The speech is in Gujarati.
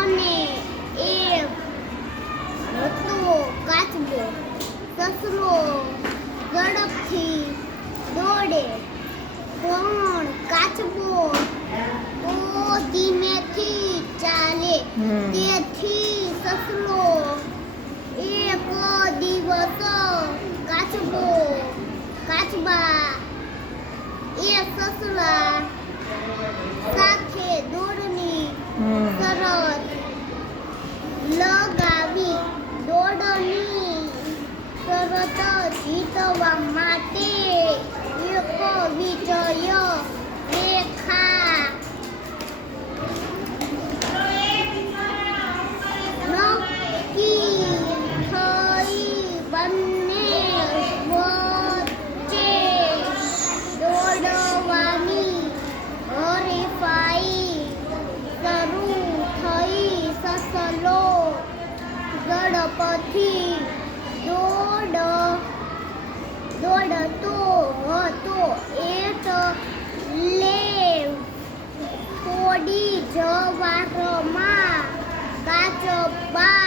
અને એક હતો કાચબો. સસલો ઝડપથી દોડે પણ કાચબો તો ધીમેથી ચાલે. તેથી સસલો એક દિવસ કાચબા એ સસલા સાથે દોડની શરત લગાવી. દોડની શરત જીતવા માટે એક વિજય રેખા નક્કી થઈ. બંને વચ્ચે દોડવાની હરીફાઈ શરૂ થઈ. સસલો ઝડપથી દોડતો હતો એટલે થોડી જ વારમાં કાચબા